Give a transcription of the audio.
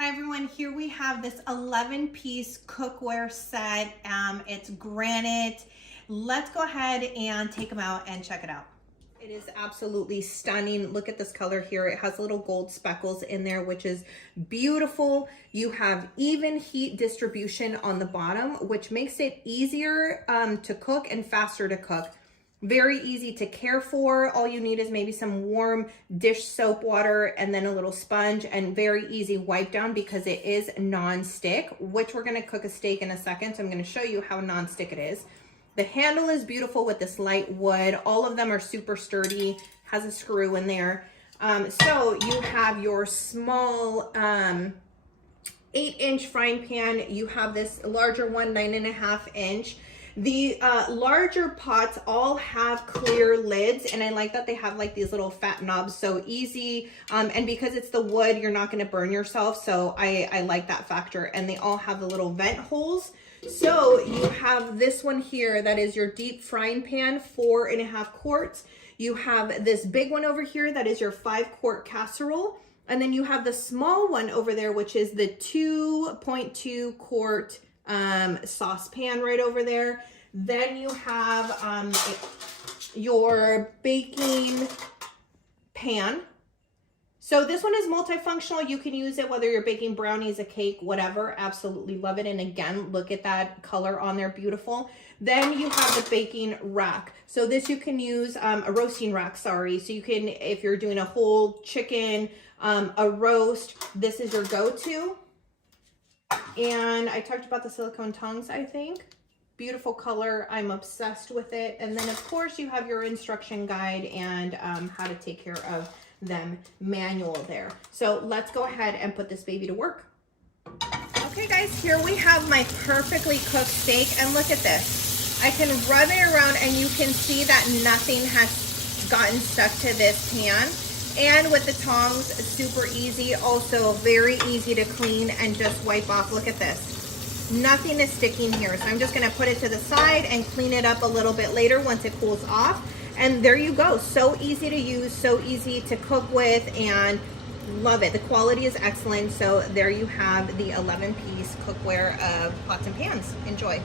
Hi everyone, here we have this 11-piece cookware set. It's granite. Let's go ahead and take them out and check it out. It is absolutely stunning. Look at this color here. It has little gold speckles in there, which is beautiful. You have even heat distribution on the bottom, which makes it easier to cook and faster to cook. Very easy to care for. All you need is maybe some warm dish soap water and then a little sponge, and very easy wipe down because it is non-stick, which we're gonna cook a steak in a second. So I'm gonna show you how non-stick it is. The handle is beautiful with this light wood. All of them are super sturdy, has a screw in there. So you have your small 8-inch frying pan. You have this larger one, 9.5 inch. The larger pots all have clear lids, and I like that they have like these little fat knobs, so easy. And because it's the wood, you're not gonna burn yourself, so I like that factor. And they all have the little vent holes. So you have this one here that is your deep frying pan, 4.5 quarts. You have this big one over here that is your 5-quart casserole. And then you have the small one over there, which is the 2.2 quart saucepan right over there. Then you have your baking pan. So this one is multifunctional. You can use it whether you're baking brownies, a cake, whatever. Absolutely love it. And again, look at that color on there, beautiful. Then you have the baking rack. So this you can use, a roasting rack, sorry. So you can, if you're doing a whole chicken, a roast, this is your go-to. And I talked about the silicone tongs, I think. Beautiful color. I'm obsessed with it. And then of course you have your instruction guide and how to take care of them manual there. So let's go ahead and put this baby to work. Okay guys, here we have my perfectly cooked steak, and look at this. I can rub it around and you can see that nothing has gotten stuck to this pan. And with the tongs, super easy. Also very easy to clean and just wipe off. Look at this. Nothing is sticking here. So I'm just gonna put it to the side and clean it up a little bit later once it cools off. And there you go. So easy to use, so easy to cook with, and love it. The quality is excellent. So there you have the 11-piece cookware of pots and pans. Enjoy.